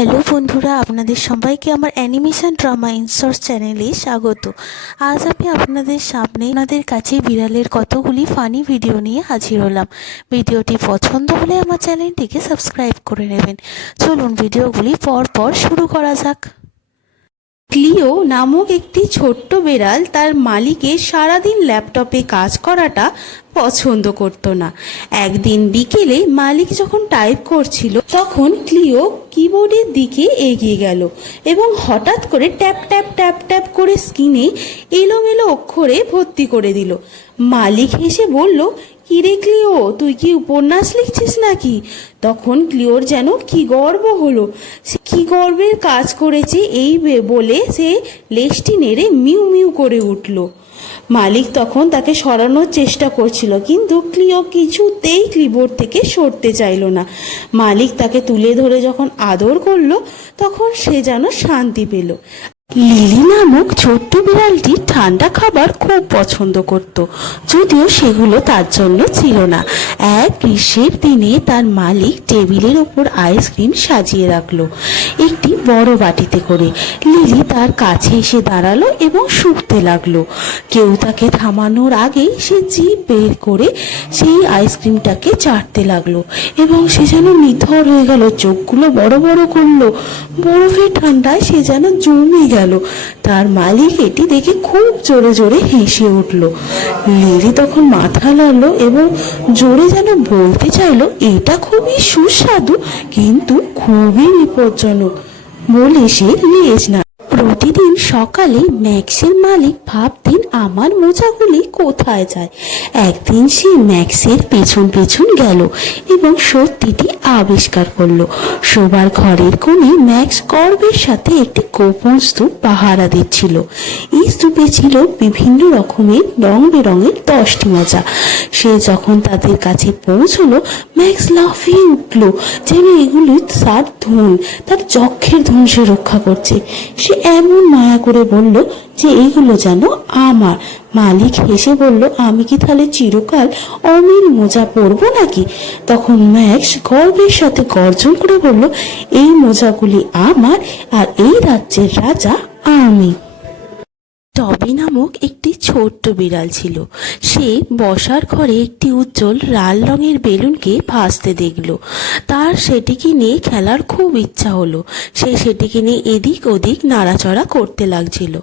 Hello বন্ধুরা, আপনাদের সবাইকে আমার অ্যানিমেশন ড্রামা ইনসোর্স চ্যানেলে স্বাগত। আজ আমি আপনাদের সামনে আপনাদের কাছে বিড়ালের কতগুলি ফানি ভিডিও নিয়ে হাজির হলাম। ভিডিওটি পছন্দ হলে আমার চ্যানেলটিকে সাবস্ক্রাইব করে নেবেন। চলুন ভিডিওগুলি পর শুরু করা যাক। ক্লিও নামক একটি ছোট্ট বিড়াল তার মালিকের সারাদিন ল্যাপটপে কাজ করাটা পছন্দ করত না। একদিন বিকেলে মালিক যখন টাইপ করছিল তখন ক্লিও কিবোর্ডের দিকে এগিয়ে গেল এবং হঠাৎ করে ট্যাপ ট্যাপ ট্যাপ ট্যাপ করে স্ক্রিনে এলোমেলো অক্ষরে ভর্তি করে দিল। মালিক হেসে বলল, কিরে ক্লিও, তুই কি উপন্যাস লিখছিস নাকি? তখন ক্লিওর যেন কি গর্ব হলো। সে কি গর্বের কাজ করেছে এই বলে সে লেজটি নেড়ে মিউ মিউ করে উঠল। মালিক তখন তাকে সরানোর চেষ্টা করছিল, কিন্তু ক্লিও কিছুতেই কিবোর্ড থেকে সরতে চাইল না। মালিক তাকে তুলে ধরে যখন আদর করলো তখন সে যেন শান্তি পেল। লিলি নামক ছোট্ট বিড়ালটি ঠান্ডা খাবার খুব পছন্দ করত, যদিও সেগুলো তার জন্য ছিল না। এক গ্রীষ্মের দিনে তার মালিক টেবিলের ওপর আইসক্রিম সাজিয়ে রাখলো একটি বড় বাটিতে করে। লিলি তার কাছে এসে দাঁড়ালো এবং শুকতে লাগলো। কেউ তাকে থামানোর আগেই সে জিভ বের করে সেই আইসক্রিমটাকে চাটতে লাগলো এবং সে যেন নিথর হয়ে গেল, চোখগুলো বড় বড় করলো। বরফের ঠান্ডায় সে যেন জমে গেল। তার মালিক এটি দেখে খুব জোরে জোরে হেসে উঠল। লিলি তখন মাথা নাড়ল এবং জোরে যেন বলতে চাইলো, এটা খুবই সুস্বাদু কিন্তু খুবই বিপজ্জনক বলে সে লেজ না। প্রতিদিন সকালে ম্যাক্সের মালিক ভাবতেন আমার মোজাগুলি কোথায় যায়। একদিন সে ম্যাক্সের পেছন পেছন গেল এবং সত্যিটি আবিষ্কার করলো। শোবার ঘরের কোণে ম্যাক্স গর্বের সাথে একটি গোপন স্তূপ পাহারা দিচ্ছিল। এই স্তূপে ছিল বিভিন্ন রকমের রং বেরঙের 10টি মোজা। সে যখন তাদের কাছে পৌঁছলো, ম্যাক্স লাফিয়ে উঠল যেন এগুলি তার ধন, তার যক্ষের ধন সে রক্ষা করছে। সে এমন মায়া করে বলল যে এগুলো যেন আমার। মালিক হেসে বলল, আমি কি তাহলে চিরকাল অমিল মোজা পরবো নাকি? তখন ম্যাক্স গর্বের সাথে গর্জন করে বলল, এই মোজাগুলি আমার আর এই রাজ্যের রাজা আমি। টবি নামক একটি ছোট্ট বিড়াল ছিল। সে বসার ঘরে একটি উজ্জ্বল লাল রঙের বেলুনকে ভাসতে দেখল। তার সেটিকে নিয়ে খেলার খুব ইচ্ছা হলো। সে সেটিকে নিয়ে এদিক ওদিক নাড়াচড়া করতে লাগছিল।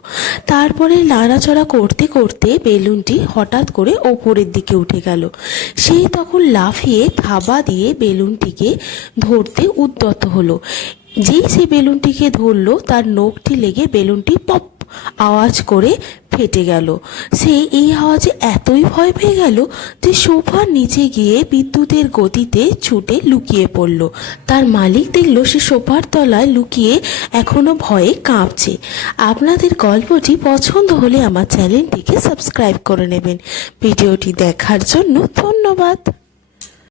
তারপরে নাড়াচড়া করতে করতে বেলুনটি হঠাৎ করে ওপরের দিকে উঠে গেল। সে তখন লাফিয়ে থাবা দিয়ে বেলুনটিকে ধরতে উদ্যত হলো। যেই সে বেলুনটিকে ধরলো, তার নখটি লেগে বেলুনটি পপ আওয়াজ করে ফেটে গেল। সে এই আওয়াজে এতই ভয় পেয়ে গেল যে সোফার নিচে গিয়ে বিদ্যুতের গতিতে ছুটে লুকিয়ে পড়ল। তার মালিক দেখল সে সোফার তলায় লুকিয়ে এখনো ভয়ে কাঁপছে। আপনাদের গল্পটি পছন্দ হলে আমার চ্যানেলটিকে সাবস্ক্রাইব করে নেবেন। ভিডিওটি দেখার জন্য ধন্যবাদ।